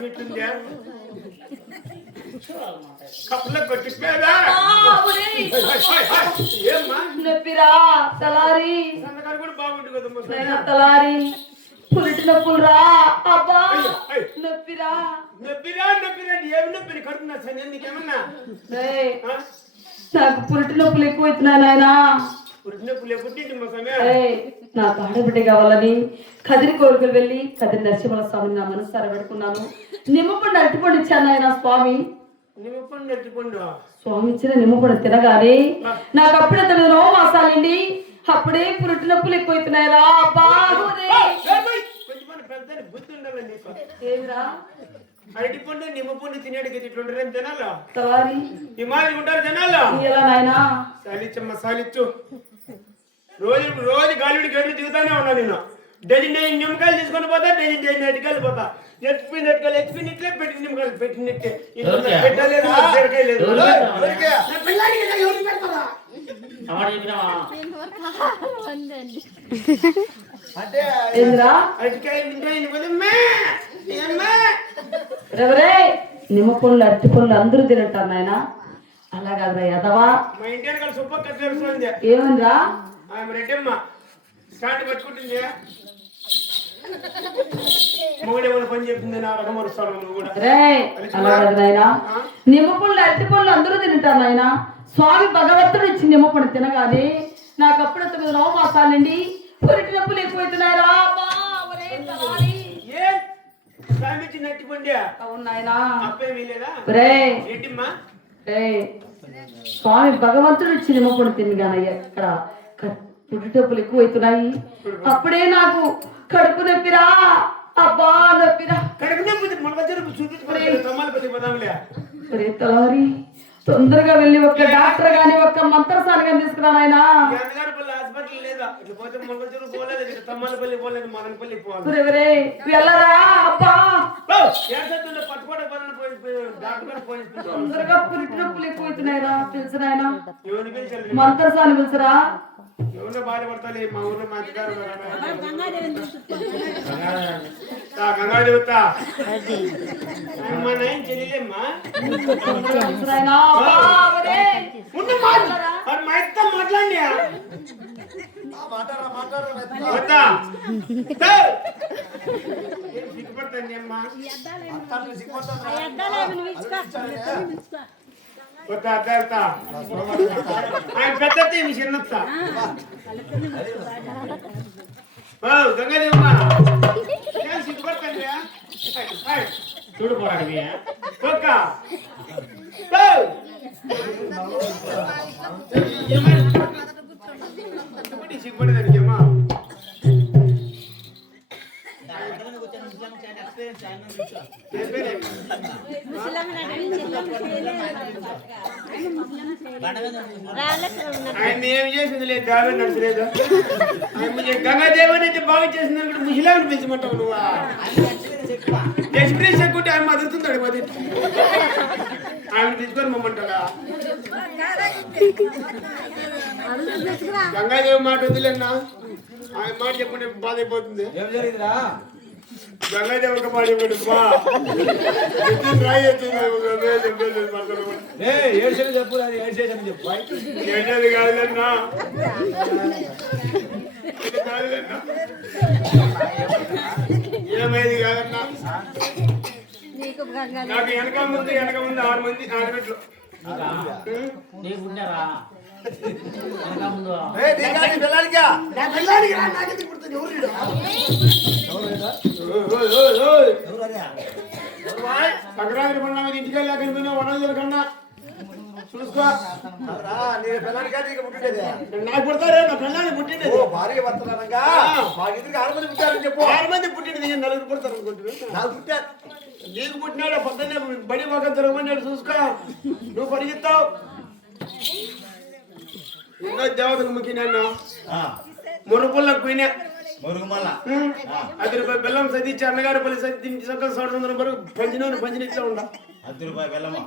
పెట్టింది కప్పులో కొట్టిపోయాదా ఏమ్మా నొప్పిరా తలారి సన్నగారు కూడా బాగుంటుంది కదమ్మా తలారి పులిటి నొప్పులురా అబ్బా నొప్పిరా నొప్పిరా నొప్పిరా ఏమి నొప్పి కడుపునా సరే నీకేమన్నా నాకు పులిటి నొప్పులు ఎక్కువ అవుతున్నాయి నాయన పులిటి నొప్పులు ఎప్పుడు మా సమయ నాకు ఆడబిడ్డ కావాలని కదిరి కోరికలు వెళ్ళి కదిరి నరసింహ స్వామిని నా మనసు అరబెట్టుకున్నాను నిమ్మపండు అరటిపండు ఇచ్చాను ఆయన స్వామి నిమ్మపండు అరటిపండు స్వామి ఇచ్చిన నిమ్మపండు తినగానే నాకు అప్పుడే 9 మాసాలండి అప్పుడే పురిటి నొప్పులు ఎక్కువైతున్నాయిరా బుద్ధి ఉండాలండి ఏమిరా అరటిపండు నిమ్మపండు తినేటికి ఇట్లుంటారు తినాలా తలారి ఈ మాదిరి ఉంటారు తినాలా ఎలా నాయనా సాలిచ్చమ్మా సాలిచ్చు రోజు గాలిడి గడ్డి దిగుతానే ఉన్నా నేను డజన్ నిమ్మకాయలు తీసుకొని పోతా డజన్ అరటికాయలు పోతా ఎత్తిపోయిన అరటికాయలు ఎత్తిపోయిన ఇట్లే పెట్టిన నిమ్మకాయలు పెట్టినట్టే పెట్టలేదు బీరకాయ లేదు నిమ్మపండ్లు అరటి పనులు అందరూ తింటారు నాయన అలా కాదురా యదవా మా ఇంటి కలిసి సూపర్ కట్టింది ఏమనిరా ఆమె రెడ్డమ్మ స్టాండ్ పట్టుకుంటుంది మొగడేమో పని చెప్తుంది నా రకం వస్తాడు కూడా అలా కాదు నాయన నిమ్మపండ్లు అరటి పనులు అందరూ తింటారు నాయన స్వామి భగవంతుడు ఇచ్చి నిమ్మపండు తినగానే నాకు అప్పుడు 9 మాసాలండి పురిటి నొప్పులు ఎక్కువైతున్నాయిరా అవును నాయనా స్వామి భగవంతుడు ఇచ్చి నిమ్మపండు తినగానయ్యా ఇక్కడ పురిటి నొప్పులు ఎక్కువైతున్నాయి అప్పుడే నాకు కడుపు నొప్పిరా అబ్బా నొప్పిరా కడుపు నొప్పి తలారి తొందరగా వెళ్ళి ఒక్క డాక్టర్ గాని ఒక్క మంత్రసాని గాని తీసుకురా నాయనా వెళ్ళరా అబ్బా తొందరగా పురిటి నొప్పులు ఎక్కువైతున్నాయిరా తెలుసు నాయనా మంత్రసాని పిలుచురా ఎవరో బాధపడతాలి మా ఊర్లో మంచిగారు గంగాదేవత మా నాయన చెల్లెమ్మా మా ఇత్త మాట్లాడి సిగ్గుపడతాండి అమ్మా ఆయన పెద్ద చిన్నత్త గంగాదేవమ్మ సిగ్గుపడతాండి చూడు పోరాడి సిగ్గుపడేదానికి అమ్మా ఆయన ఏమి చేసింది లేదు దావే నడిచలేదు గంగాదేవని అయితే బాగా చేసింది కూడా ముసలామని పిలిచమంటావు నువ్వు ఎక్స్పీరియన్స్ ఎక్కుంటే ఆయన మదురుతుందాడు మొదటి ఆయన తీసుకొని మమ్మంటాడా గంగాదేవి మాట వదిలేనా ఆయన మాట చెప్పుకుంటే బాధ అయిపోతుంది గంగాదేవి ఒక మాట చెప్పండి ఏడేది కాదులన్నా ఏమైంది కాదన్నా నాకు వెనక ముందు 6 మంది ఆడబిడ్డలు సంక్రాంతి పండుగ ఇంటికి వెళ్ళాక వనలు దొరకన్నా చూసుకో నాకు పుడతారే నా పిల్లాన్ని పుట్టింది భార్య పడుతున్నాగా మాకు ఇద్దరికి 6 మంది పుట్టారని చెప్పు 6 మంది పుట్టింది 4 పుడతారు అనుకుంటున్నాను నాకు పుట్టారు నీకు పుట్టినాడు పొద్దున్నే బడి ఒక తిరగమన్నాడు చూసుకో నువ్వు పరిగెత్తావు ఇంకా దేవతకు ముఖ్యనాను మురుగులకు పోయినా ₹10 బెల్లం సదిచ్చి అన్నగారు పల్లి సది సొక్కలు 100 పంచినోని పంచినిట్లా ఉండ ₹10 బెల్లమా